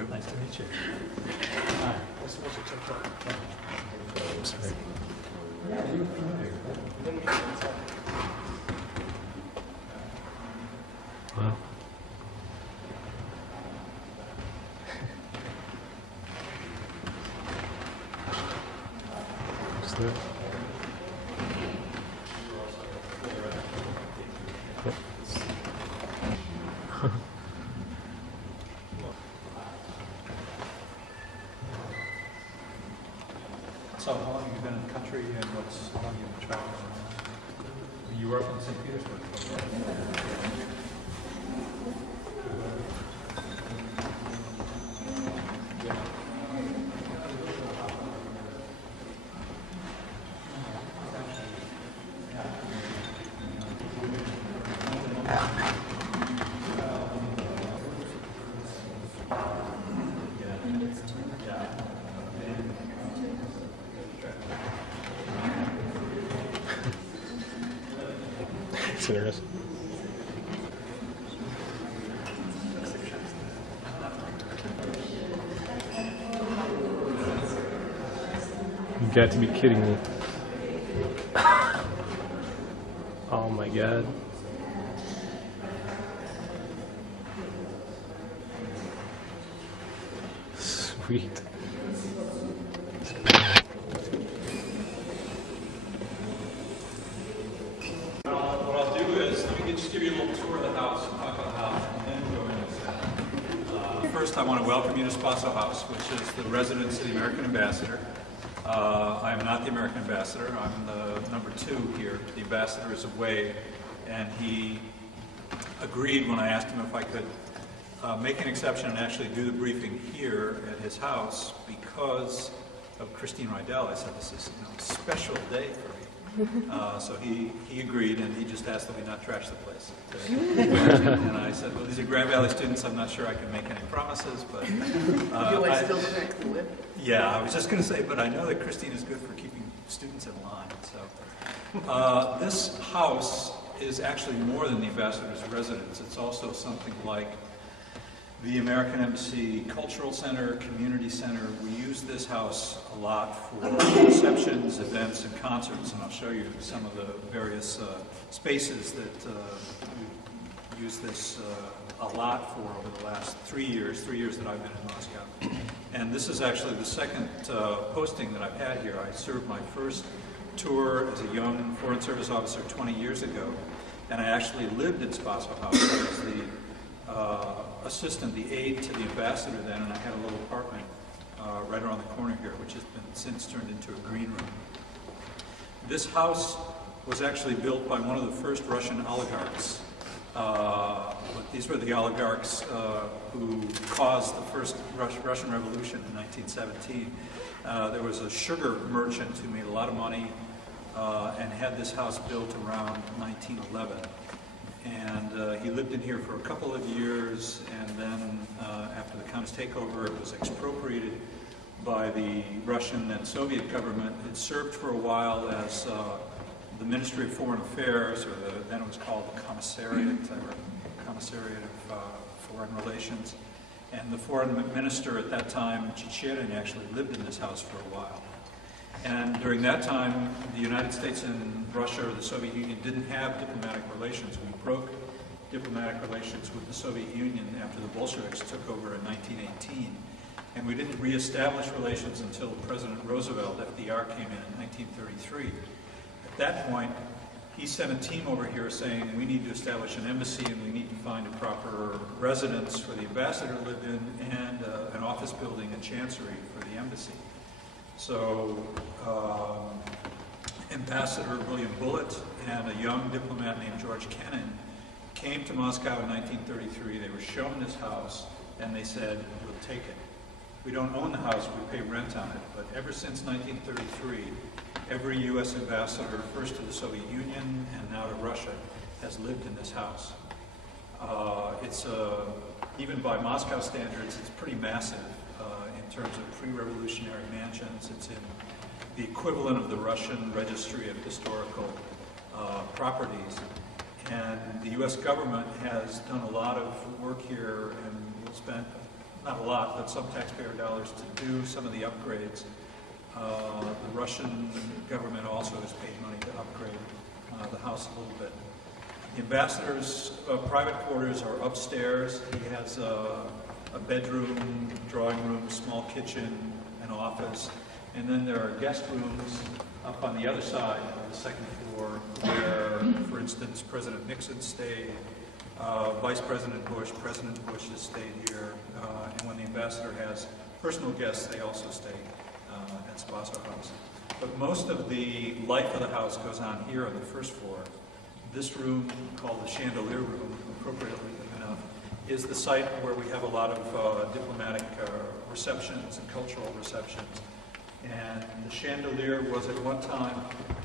you. Nice to meet you. Hi. I'm sorry. Wow. What's that? So how long have you been in the country and how long have you been traveling? You were up in St. Petersburg. It's interesting. You got to be kidding me. Oh my god. Sweet. What I'll do is, let me just give you a little tour of the house and talk about the house, and then go into it. First, I want to welcome you to Spaso House, which is the residence of the American ambassador. I am not the American ambassador. I'm the number 2 here. The ambassador is away, and he agreed when I asked him if I could make an exception and actually do the briefing here at his house because of Christine Rydell. I said, this is a special day for me. So he agreed, and he just asked that we not trash the place. And I said, well, these are Grand Valley students. I'm not sure I can make any promises, but... you like still crack the whip? Yeah, I was just going to say, but I know that Christine is good for keeping students in line. So this house is actually more than the ambassador's residence. It's also something like the American Embassy Cultural Center, Community Center. We use this house a lot for receptions, events, and concerts, and I'll show you some of the various spaces that we use this a lot for over the last 3 years that I've been in Moscow. And this is actually the second posting that I've had here. I served my first tour as a young Foreign Service officer 20 years ago, and I actually lived in Spaso House. I was the assistant, the aide to the ambassador then, and I had a little apartment right around the corner here, which has been since turned into a green room. This house was actually built by one of the first Russian oligarchs. These were the oligarchs who caused the first Russian Revolution in 1917. There was a sugar merchant who made a lot of money and had this house built around 1911. And he lived in here for a couple of years, and then after the communist takeover, it was expropriated by the Russian and Soviet government. It served for a while as the Ministry of Foreign Affairs, or then it was called the Commissariat of Foreign Relations. And the foreign minister at that time, Chicherin, actually lived in this house for a while. And during that time, the United States and Russia, or the Soviet Union, didn't have diplomatic relations. We broke diplomatic relations with the Soviet Union after the Bolsheviks took over in 1918. And we didn't reestablish relations until President Roosevelt, FDR, came in 1933. At that point, he sent a team over here saying, we need to establish an embassy and we need to find a proper residence for the ambassador to live in and an office building and chancery for the embassy. So Ambassador William Bullitt and a young diplomat named George Kennan came to Moscow in 1933. They were shown this house and they said, we'll take it. We don't own the house, we pay rent on it, but ever since 1933, every U.S. ambassador, first to the Soviet Union and now to Russia, has lived in this house. It's, even by Moscow standards, it's pretty massive in terms of pre-revolutionary mansions. It's in the equivalent of the Russian Registry of Historical Properties. And the U.S. government has done a lot of work here, and we'll spend not a lot, but some taxpayer dollars to do some of the upgrades. The Russian government also has paid money to upgrade the house a little bit. The ambassador's private quarters are upstairs. He has a bedroom, drawing room, small kitchen, an office. And then there are guest rooms up on the other side of the second floor where, for instance, President Nixon stayed, Vice President Bush has stayed here, and when the ambassador has personal guests, they also stay at Spaso House. But most of the life of the house goes on here on the first floor. This room, called the chandelier room, appropriately enough, is the site where we have a lot of diplomatic receptions and cultural receptions. And the chandelier was at one time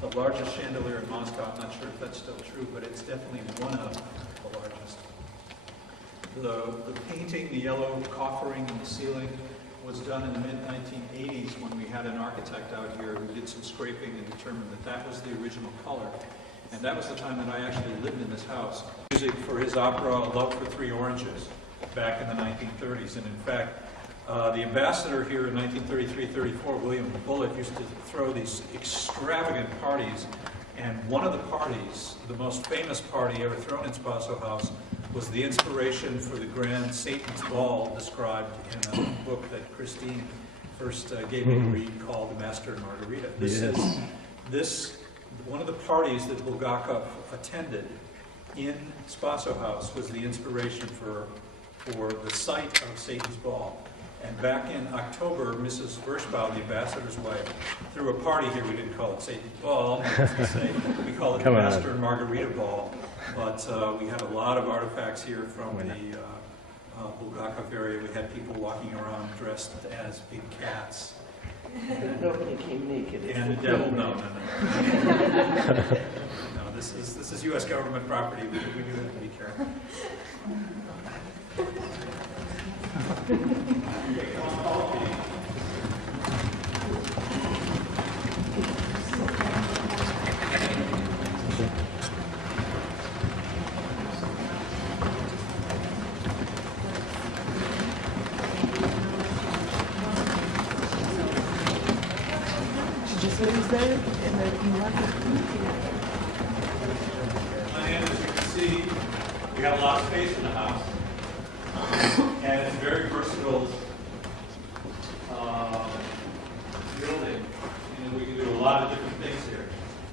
the largest chandelier in Moscow. I'm not sure if that's still true, but it's definitely one of the largest. The painting, the yellow coffering in the ceiling, was done in the mid-1980s when we had an architect out here who did some scraping and determined that that was the original color. And that was the time that I actually lived in this house. Music for his opera, Love for Three Oranges, back in the 1930s. And in fact, the ambassador here in 1933-34, William Bullitt, used to throw these extravagant parties. And one of the parties, the most famous party ever thrown in Spaso House, was the inspiration for the grand Satan's Ball described in a book that Christine first gave me to read called The Master and Margarita. This one of the parties that Bulgakov attended in Spaso House was the inspiration for the site of Satan's Ball. And back in October, Mrs. Vershbow, the ambassador's wife, threw a party here. We didn't call it Satan's Ball, we call it the Master and Margarita Ball. But we have a lot of artifacts here from the Bulgakov area. We had people walking around dressed as big cats. Nobody came naked. And the devil, no. No, this is U.S. government property. We do have to be careful. And as you can see, we have a lot of space in the house, and it's a very versatile building, and we can do a lot of different things here.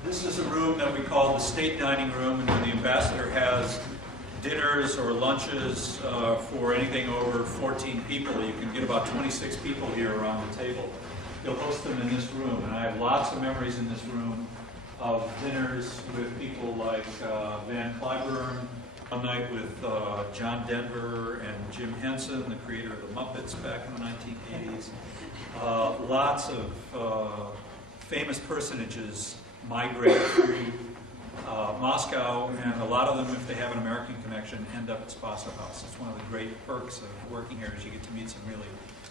This is a room that we call the state dining room, and when the ambassador has dinners or lunches for anything over 14 people, you can get about 26 people here around the table. He'll host them in this room, and I have lots of memories in this room of dinners with people like Van Cliburn, one night with John Denver and Jim Henson, the creator of the Muppets back in the 1980s. Lots of famous personages migrate through Moscow, and a lot of them, if they have an American connection, end up at Spaso House. It's one of the great perks of working here is you get to meet some really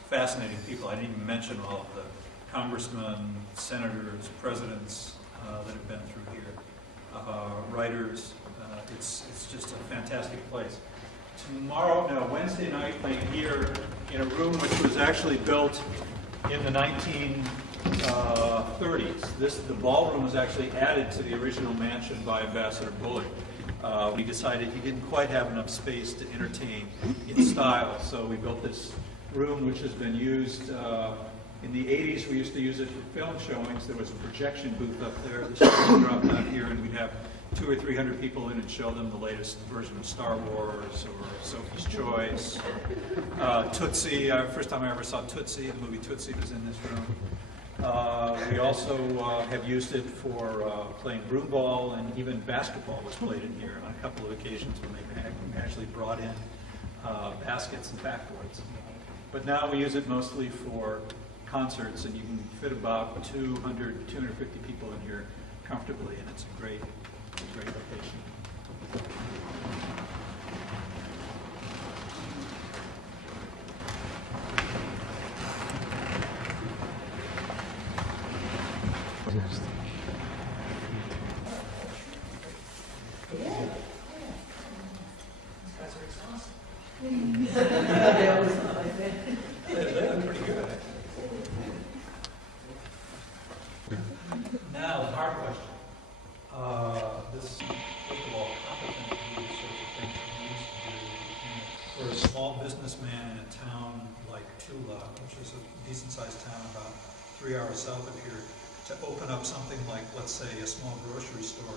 fascinating people. I didn't even mention all of the congressmen, senators, presidents that have been through here, writers. It's just a fantastic place. Wednesday night, I'm here in a room which was actually built in the 1930s. The ballroom was actually added to the original mansion by Ambassador Bullitt. We decided he didn't quite have enough space to entertain in style, so we built this room which has been used in the 80s. We used to use it for film showings. There was a projection booth up there. The show dropped out here, and we'd have 200 or 300 people in and show them the latest version of Star Wars or Sophie's Choice. Tootsie, first time I ever saw Tootsie, the movie Tootsie was in this room. We also have used it for playing broomball, and even basketball was played in here on a couple of occasions when they actually brought in baskets and backboards. But now we use it mostly for concerts, and you can fit about 200, 250 people in here comfortably, and it's a great location. That was is a decent-sized town about 3 hours south of here, to open up something like, let's say, a small grocery store,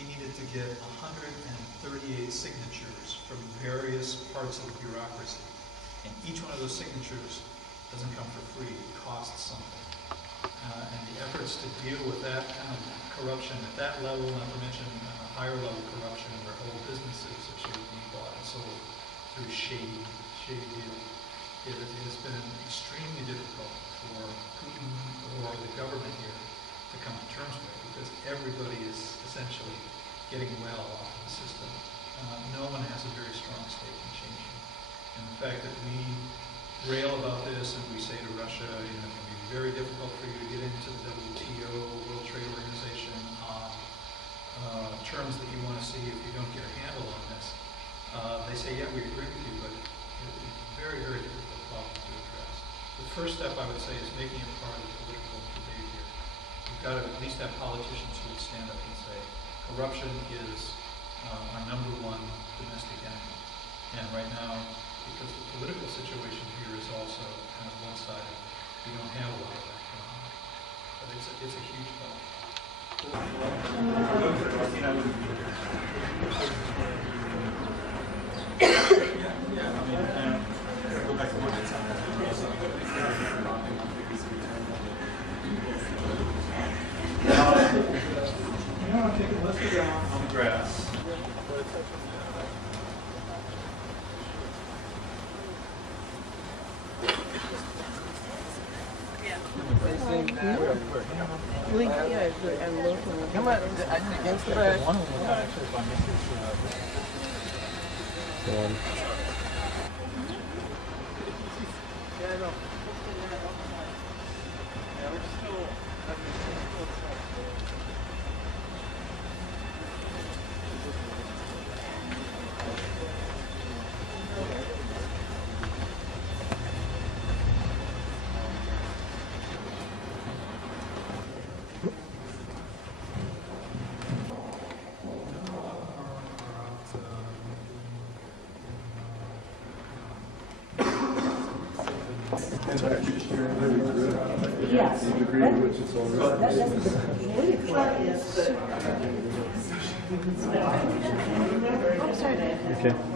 he needed to get 138 signatures from various parts of the bureaucracy. And each one of those signatures doesn't come for free, it costs something. And the efforts to deal with that kind of corruption at that level, not to mention higher level corruption where whole businesses are sort of being bought and sold through shady deals, it has been extremely difficult for Putin or the government here to come to terms with, because everybody is essentially getting well off of the system. No one has a very strong stake in changing. And the fact that we rail about this and we say to Russia, you know, it can be very difficult for you to get into the WTO, World Trade Organization, on terms that you want to see if you don't get a handle on this. They say, yeah, we agree with you, but it's a very, very difficult problem to address. The first step, I would say, is making it part of the political debate here. You've got to at least have politicians who would stand up and say, corruption is our #1 domestic enemy. And right now, because the political situation here is also kind of one-sided, we don't have a lot of that going on. But it's a huge problem. Yeah, I mean, go back to what it's on. Let's go down on the grass. Come on, against the back. Yes. Okay.